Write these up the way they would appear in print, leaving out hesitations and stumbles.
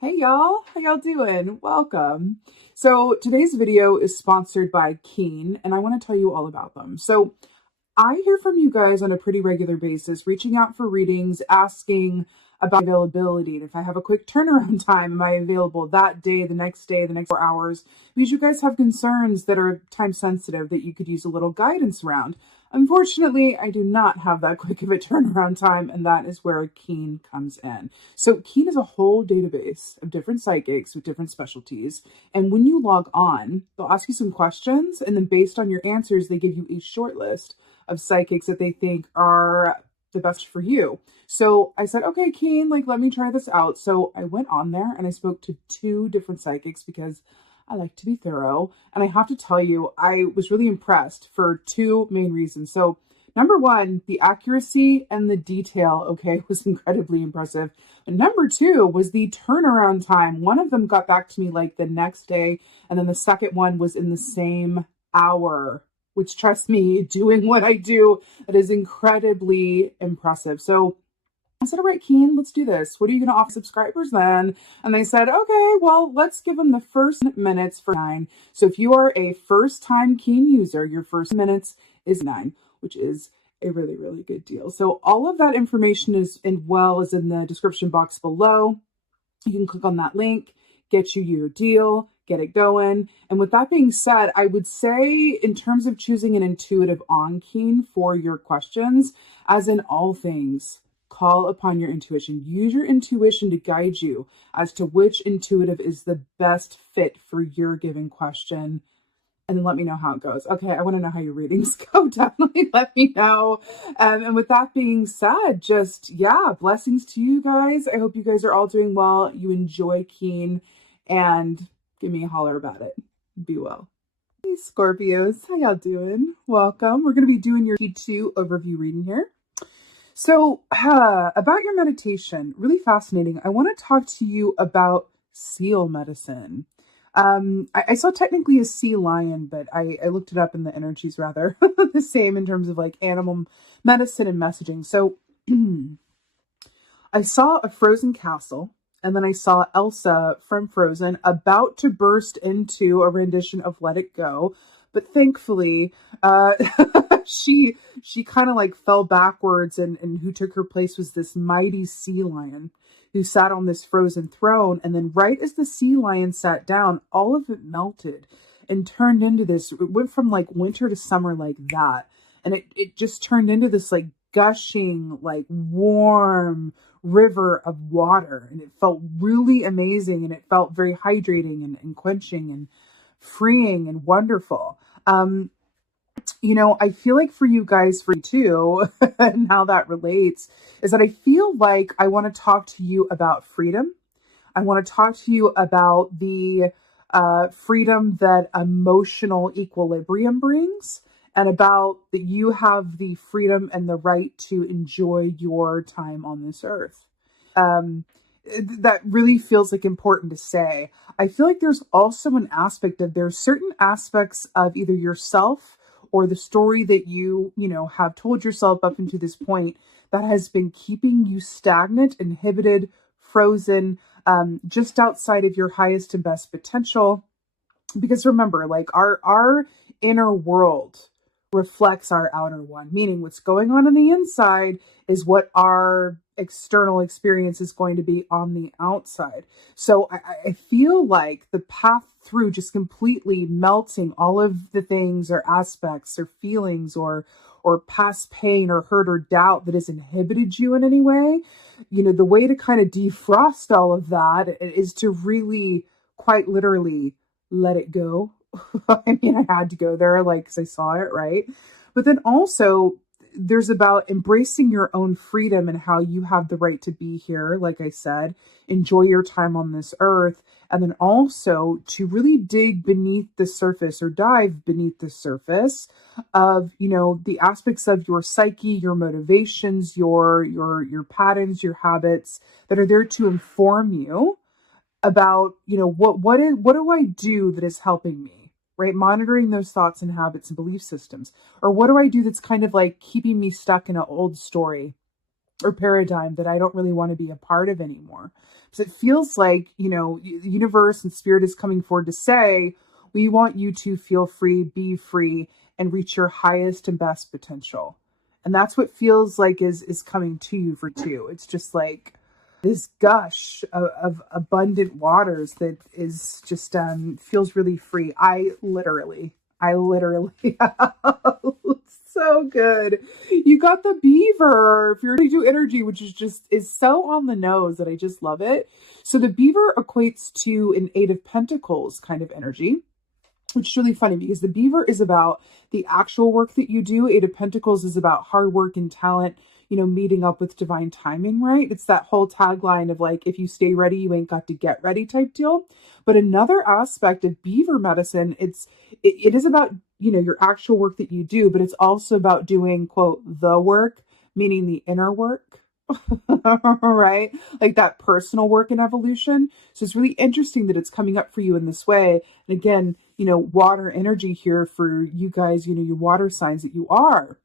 Hey y'all, how y'all doing? Welcome. So today's video is sponsored by Keen, and I want to tell you all about them. So I hear from you guys on a pretty regular basis, reaching out for readings, asking about availability. And if I have a quick turnaround time, am I available that day, the next 4 hours? Because you guys have concerns that are time sensitive that you could use a little guidance around. Unfortunately, I do not have that quick of a turnaround time, and that is where Keen comes in. So Keen is a whole database of different psychics with different specialties. And when you log on, they'll ask you some questions, and then based on your answers, they give you a short list of psychics that they think are the best for you. So I said, okay, Keen, let me try this out. So I went on there and I spoke to 2 different psychics because I like to be thorough. And I have to tell you, I was really impressed for 2 main reasons. So number 1, the accuracy and the detail, okay, was incredibly impressive. And number 2 was the turnaround time. One of them got back to me the next day, and then the second one was in the same hour, which, trust me, doing what I do, that is incredibly impressive. So I said, all right, Keen, let's do this. What are you going to offer subscribers then? And they said, okay, well, let's give them the first minutes for $9. So if you are a first-time Keen user, your first minutes is $9, which is a really, really good deal. So all of that information is in the description box below. You can click on that link, get you your deal, get it going. And with that being said, I would say in terms of choosing an intuitive on Keen for your questions, as in all things, call upon your intuition. Use your intuition to guide you as to which intuitive is the best fit for your given question. And then let me know how it goes. Okay, I want to know how your readings go. Definitely let me know. And with that being said, blessings to you guys. I hope you guys are all doing well. You enjoy Keen, and give me a holler about it. Be well. Hey, Scorpios, how y'all doing? Welcome. We're going to be doing your T2 overview reading here. So about your meditation, really fascinating. I want to talk to you about seal medicine. I saw technically a sea lion, but I looked it up and the energies rather the same in terms of animal medicine and messaging. So I saw a frozen castle, and then I saw Elsa from Frozen about to burst into a rendition of Let It Go. But thankfully, she kind of fell backwards, and who took her place was this mighty sea lion who sat on this frozen throne. And then right as the sea lion sat down, all of it melted and turned into this, it went from winter to summer like that. And it just turned into this gushing, warm river of water. And it felt really amazing, and it felt very hydrating and quenching and freeing and wonderful. I feel for you guys, for you too, and how that relates is that I feel I want to talk to you about freedom. I want to talk to you about the freedom that emotional equilibrium brings, and about that you have the freedom and the right to enjoy your time on this earth. That really feels important to say. I feel there's also an aspect of, there's certain aspects of either yourself or the story that you have told yourself up until this point that has been keeping you stagnant, inhibited, frozen, just outside of your highest and best potential. Because remember, our inner world reflects our outer one, meaning what's going on the inside is what our external experience is going to be on the outside. So I feel the path through just completely melting all of the things or aspects or feelings or past pain or hurt or doubt that has inhibited you in any way. The way to kind of defrost all of that is to really quite literally let it go. I mean, I had to go there, because I saw it, right? But then also, there's about embracing your own freedom and how you have the right to be here. Like I said, enjoy your time on this earth. And then also to really dig beneath the surface, or dive beneath the surface of, the aspects of your psyche, your motivations, your patterns, your habits that are there to inform you about, what do I do that is helping me? Right? Monitoring those thoughts and habits and belief systems. Or what do I do that's kind of keeping me stuck in an old story or paradigm that I don't really want to be a part of anymore? So it feels like, you know, the universe and spirit is coming forward to say, we want you to feel free, be free, and reach your highest and best potential. And that's what feels like is coming to you for two. It's just like this gush of abundant waters that is just feels really free. I literally so good. You got the beaver. If you're to do energy, which is so on the nose that I just love it. So the beaver equates to an 8 of Pentacles kind of energy, which is really funny because the beaver is about the actual work that you do. 8 of Pentacles is about hard work and talent, you know, meeting up with divine timing, right? It's that whole tagline of like, if you stay ready, you ain't got to get ready type deal. But another aspect of beaver medicine, it is about, you know, your actual work that you do, but it's also about doing, quote, the work, meaning the inner work. Right? Like that personal work and evolution. So it's really interesting that it's coming up for you in this way. And again, you know, water energy here for you guys, you know, your water signs that you are.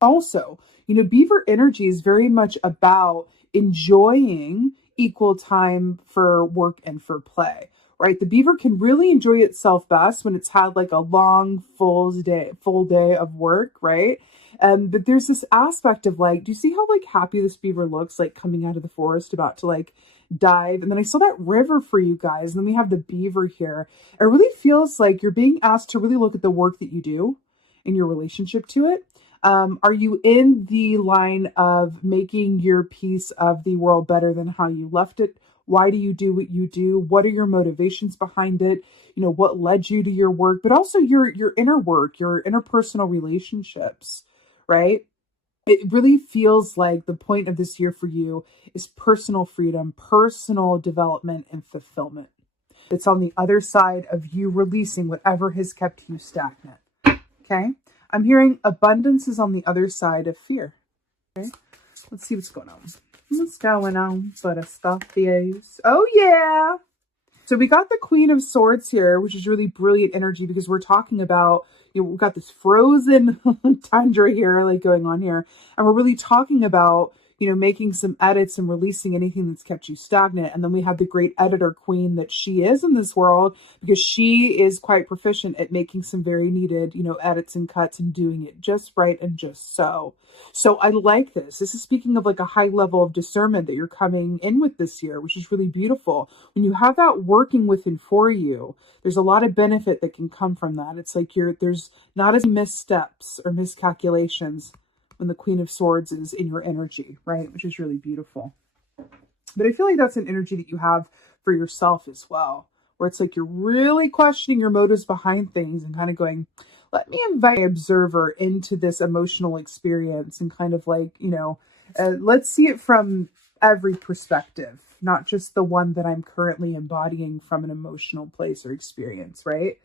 Also, you know, beaver energy is very much about enjoying equal time for work and for play, right? The beaver can really enjoy itself best when it's had like a long, full day of work, right? But there's this aspect of like, do you see how like happy this beaver looks, like coming out of the forest, about to like dive? And then I saw that river for you guys, and then we have the beaver here. It really feels like you're being asked to really look at the work that you do in your relationship to it. Are you in the line of making your piece of the world better than how you left it? Why do you do what you do? What are your motivations behind it? You know, what led you to your work, but also your inner work, your interpersonal relationships, right? It really feels like the point of this year for you is personal freedom, personal development, and fulfillment. It's on the other side of you releasing whatever has kept you stagnant. Okay? I'm hearing abundance is on the other side of fear. Okay? Let's see what's going on. What's going on for the Scorpios? Oh, yeah. So we got the Queen of Swords here, which is really brilliant energy because we're talking about, you know, we've got this frozen tundra here, like going on here. And we're really talking about, you know, making some edits and releasing anything that's kept you stagnant. And then we have the great editor queen that she is in this world, because she is quite proficient at making some very needed, you know, edits and cuts and doing it just right and just so. So I like this. This is speaking of like a high level of discernment that you're coming in with this year, which is really beautiful. When you have that working with and for you, there's a lot of benefit that can come from that. It's like there's not as missteps or miscalculations when the Queen of Swords is in your energy, right? Which is really beautiful. But I feel like that's an energy that you have for yourself as well, where it's like you're really questioning your motives behind things and kind of going, let me invite the observer into this emotional experience and kind of like, you know, let's see it from every perspective, not just the one that I'm currently embodying from an emotional place or experience, right?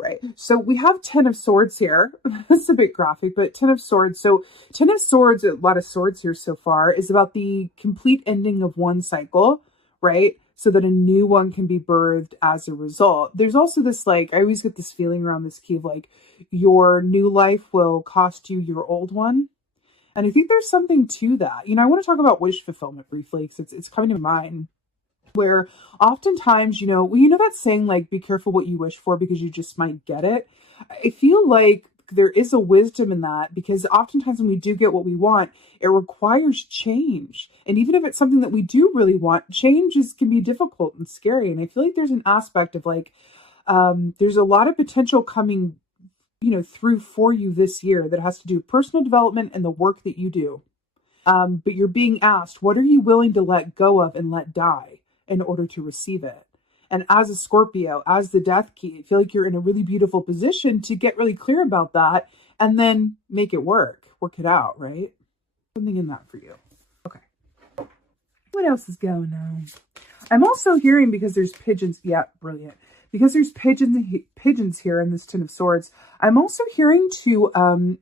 Right. So we have 10 of Swords here. It's a bit graphic, but 10 of Swords. So 10 of Swords, a lot of swords here so far, is about the complete ending of one cycle, right? So that a new one can be birthed as a result. There's also this, like, I always get this feeling around this key of like, your new life will cost you your old one. And I think there's something to that. You know, I want to talk about wish fulfillment briefly because it's coming to mind. Where oftentimes, you know that saying, like, be careful what you wish for because you just might get it. I feel like there is a wisdom in that, because oftentimes when we do get what we want, it requires change. And even if it's something that we do really want, change can be difficult and scary. And I feel like there's an aspect of like, there's a lot of potential coming, you know, through for you this year that has to do with personal development and the work that you do. But you're being asked, what are you willing to let go of and let die in order to receive it? And as a Scorpio, as the death key, I feel like you're in a really beautiful position to get really clear about that and then make it work it out, right? Something in that for you. Okay. What else is going on? I'm also hearing, because there's pigeons. Yeah, brilliant. Because there's pigeons here in this 10 of Swords, I'm also hearing to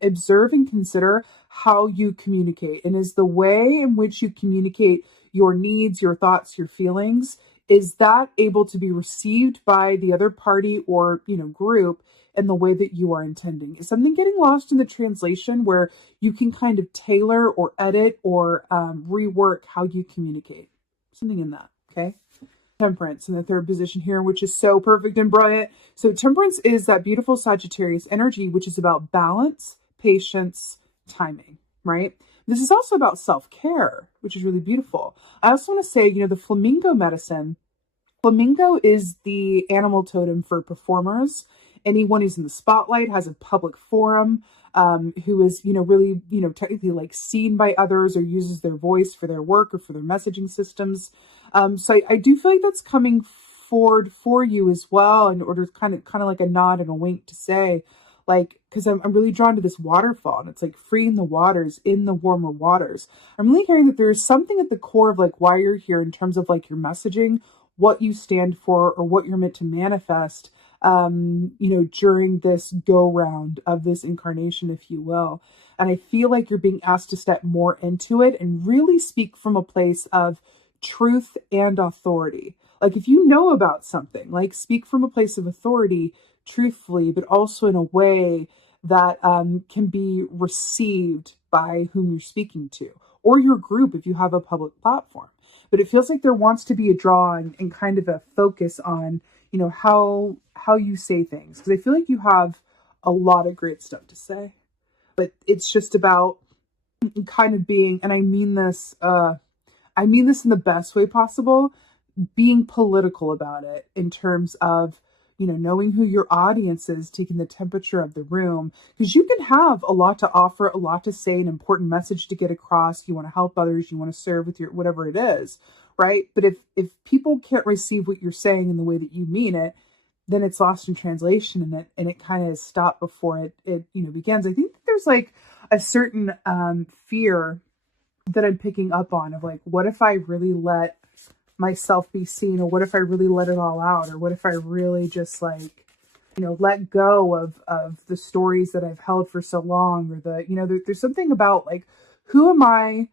observe and consider how you communicate. And is the way in which you communicate your needs, your thoughts, your feelings, is that able to be received by the other party or, you know, group in the way that you are intending? Is something getting lost in the translation where you can kind of tailor or edit or rework how you communicate? Something in that. Okay. Temperance in the third position here, which is so perfect and brilliant. So Temperance is that beautiful Sagittarius energy, which is about balance, patience, timing, right? This is also about self-care, which is really beautiful. I also want to say, the flamingo medicine. Flamingo is the animal totem for performers. Anyone who's in the spotlight, has a public forum, who is, really, technically like seen by others or uses their voice for their work or for their messaging systems. So I do feel like that's coming forward for you as well, in order to kind of like a nod and a wink to say, like, because I'm really drawn to this waterfall, and it's like freeing the waters in the warmer waters. I'm really hearing that there's something at the core of like why you're here in terms of like your messaging, what you stand for, or what you're meant to manifest, during this go round of this incarnation, if you will. And I feel like you're being asked to step more into it and really speak from a place of truth and authority. Like if you know about something, like speak from a place of authority, truthfully, but also in a way that can be received by whom you're speaking to, or your group if you have a public platform. But it feels like there wants to be a draw and kind of a focus on, how you say things. Because I feel like you have a lot of great stuff to say. But it's just about kind of being, and I mean this in the best way possible, being political about it in terms of, knowing who your audience is, taking the temperature of the room, because you can have a lot to offer, a lot to say, an important message to get across. You want to help others, you want to serve with your, whatever it is, right? But if people can't receive what you're saying in the way that you mean it, then it's lost in translation, and it kind of is stopped before it begins. I think that there's like a certain fear that I'm picking up on of like, what if I really let myself be seen, or what if I really let it all out, or what if I really just like, let go of the stories that I've held for so long, or there's something about like, who am I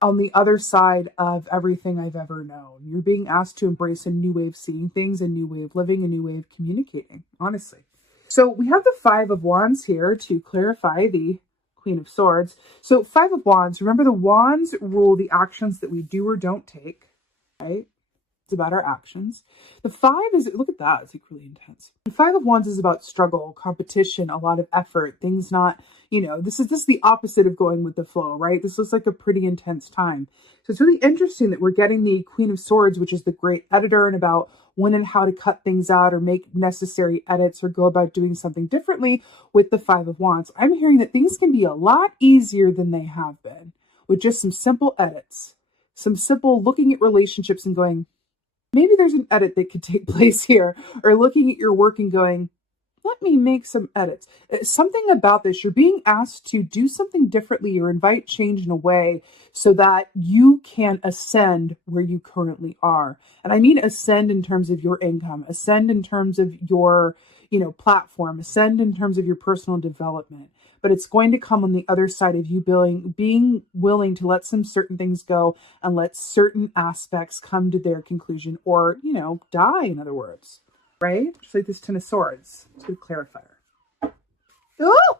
on the other side of everything I've ever known? You're being asked to embrace a new way of seeing things, a new way of living, a new way of communicating, honestly. So we have the Five of Wands here to clarify the Queen of Swords. So Five of Wands, remember the wands rule the actions that we do or don't take, right? It's about our actions. The five is, look at that, it's like really intense. The Five of Wands is about struggle, competition, a lot of effort, things not, this is the opposite of going with the flow, right? This looks like a pretty intense time. So it's really interesting that we're getting the Queen of Swords, which is the great editor, and about when and how to cut things out or make necessary edits or go about doing something differently with the Five of Wands. I'm hearing that things can be a lot easier than they have been with just some simple edits, some simple looking at relationships and going, maybe there's an edit that could take place here, or looking at your work and going, let me make some edits. Something about this, you're being asked to do something differently or invite change in a way so that you can ascend where you currently are. And I mean ascend in terms of your income, ascend in terms of your, platform, ascend in terms of your personal development. But it's going to come on the other side of you being willing to let some certain things go and let certain aspects come to their conclusion, or, die, in other words, right? Just like this Ten of Swords. It's a good clarifier. Oh!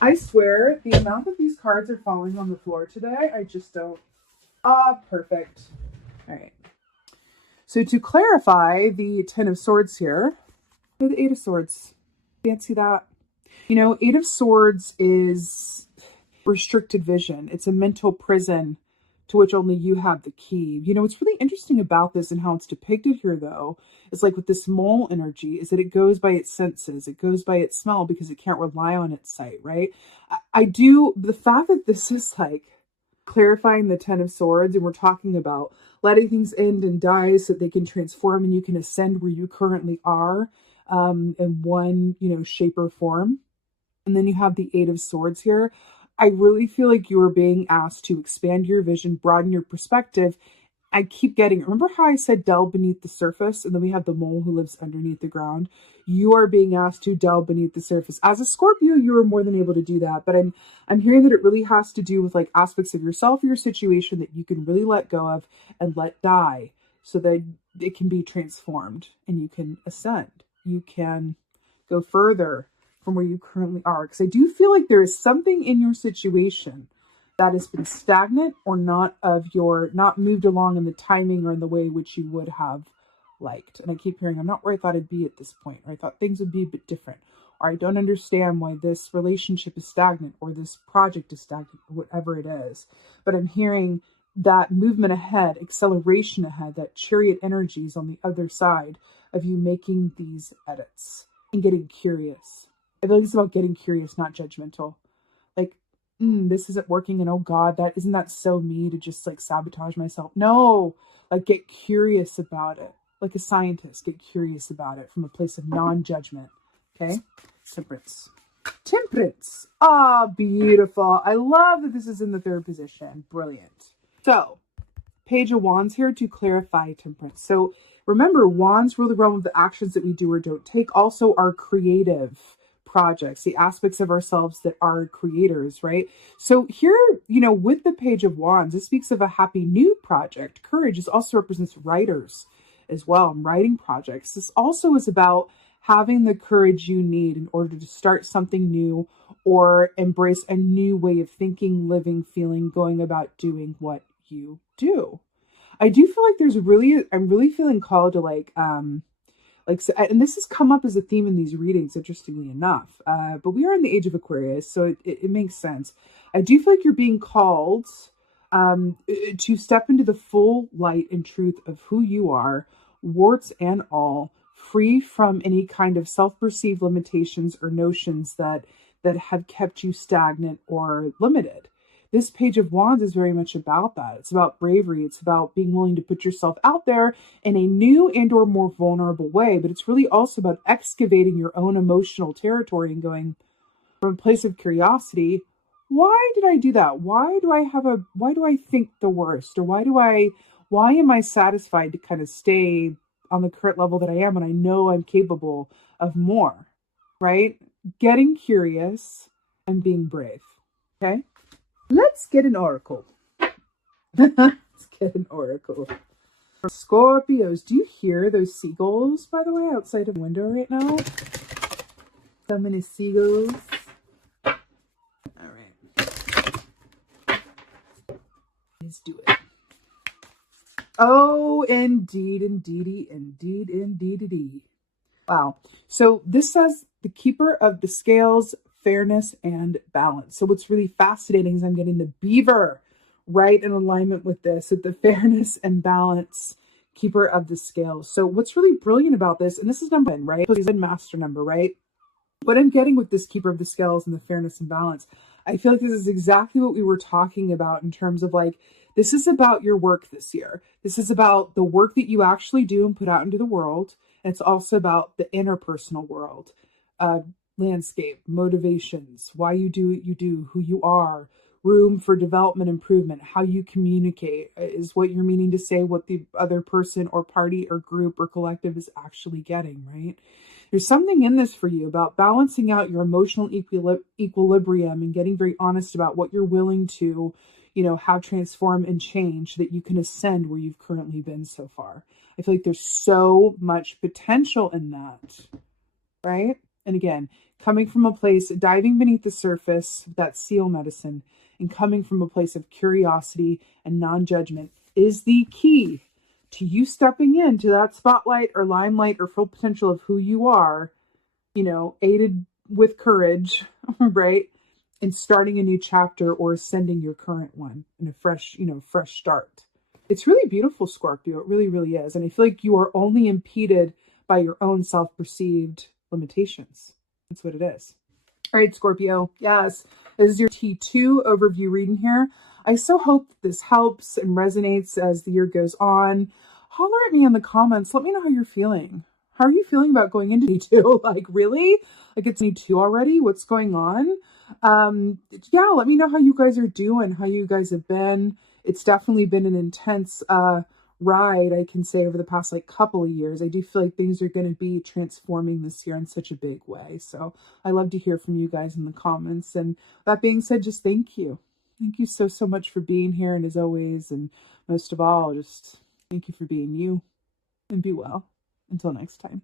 I swear, the amount that these cards are falling on the floor today, I just don't. Perfect. All right. So to clarify the Ten of Swords here, the Eight of Swords. Fancy that. Eight of Swords is restricted vision. It's a mental prison to which only you have the key. What's really interesting about this and how it's depicted here, though, is like with this mole energy, is that it goes by its senses. It goes by its smell because it can't rely on its sight, right? The fact that this is like clarifying the Ten of Swords, and we're talking about letting things end and die so that they can transform and you can ascend where you currently are, in one, shape or form. And then you have the Eight of Swords here. I really feel like you are being asked to expand your vision, broaden your perspective. I keep getting, remember how I said delve beneath the surface, and then we have the mole who lives underneath the ground? You are being asked to delve beneath the surface. As a Scorpio, you are more than able to do that, but I'm hearing that it really has to do with like aspects of yourself, your situation that you can really let go of and let die so that it can be transformed and you can ascend. You can go further from where you currently are. Because I do feel like there is something in your situation that has been stagnant or not moved along in the timing or in the way which you would have liked. And I keep hearing, I'm not where I thought I'd be at this point, or I thought things would be a bit different, or I don't understand why this relationship is stagnant, or this project is stagnant, or whatever it is. But I'm hearing that movement ahead, acceleration ahead, that chariot energies on the other side of you making these edits and getting curious. I feel like it's about getting curious, not judgmental. Like, this isn't working, and oh God, isn't that so me to just like sabotage myself? No, like get curious about it. Like a scientist, get curious about it from a place of non-judgment. Okay? Temperance. Temperance. Ah, beautiful. I love that this is in the third position. Brilliant. So, Page of Wands here to clarify temperance. So, remember, wands rule the realm of the actions that we do or don't take. Also, our creative projects, the aspects of ourselves that are creators, right? So here, with the Page of Wands, it speaks of a happy new project. Courage also represents writers as well, and writing projects. This also is about having the courage you need in order to start something new or embrace a new way of thinking, living, feeling, going about doing what you do. I do feel like I'm really feeling called to and this has come up as a theme in these readings, interestingly enough, but we are in the age of Aquarius, so it makes sense. I do feel like you're being called to step into the full light and truth of who you are, warts and all, free from any kind of self-perceived limitations or notions that have kept you stagnant or limited. This Page of Wands is very much about that. It's about bravery. It's about being willing to put yourself out there in a new and or more vulnerable way. But it's really also about excavating your own emotional territory and going from a place of curiosity. Why did I do that? Why do I think the worst? Or why am I satisfied to kind of stay on the current level that I am when I know I'm capable of more, right? Getting curious and being brave, okay? Let's get an oracle. Let's get an oracle. Scorpios, do you hear those seagulls, by the way, outside of the window right now? So many seagulls. All right. Let's do it. Oh, indeed, indeedy, indeed, indeedy. Wow. So this says the keeper of the scales, fairness and balance. So what's really fascinating is I'm getting the beaver right in alignment with this, with the fairness and balance, keeper of the scales. So what's really brilliant about this, and this is number 10, right? So he's in master number, right? What I'm getting with this keeper of the scales and the fairness and balance, I feel like this is exactly what we were talking about in terms of like, this is about your work this year. This is about the work that you actually do and put out into the world. And it's also about the interpersonal world, landscape, motivations, why you do what you do, who you are, room for development, improvement, how you communicate is what you're meaning to say, what the other person or party or group or collective is actually getting, right? There's something in this for you about balancing out your emotional equilibrium and getting very honest about what you're willing to, have transform and change so that you can ascend where you've currently been so far. I feel like there's so much potential in that, right? And again, coming from a place, diving beneath the surface, that seal medicine, and coming from a place of curiosity and non-judgment is the key to you stepping into that spotlight or limelight or full potential of who you are, aided with courage, right? And starting a new chapter or ascending your current one in a fresh start. It's really beautiful, Scorpio. It really, really is. And I feel like you are only impeded by your own self-perceived limitations. That's what it is. All right, Scorpio. Yes, this is your T2 overview reading here. I so hope this helps and resonates as the year goes on. Holler at me in the comments. Let me know how you're feeling. How are you feeling about going into T2? Like, really? Like, it's T2 already? What's going on? Yeah, let me know how you guys are doing, how you guys have been. It's definitely been an intense ride, I can say, over the past couple of years. I do feel like things are going to be transforming this year in such a big way. So I love to hear from you guys in the comments. And that being said, just thank you. Thank you so, so much for being here. And as always, and most of all, just thank you for being you, and be well. Until next time.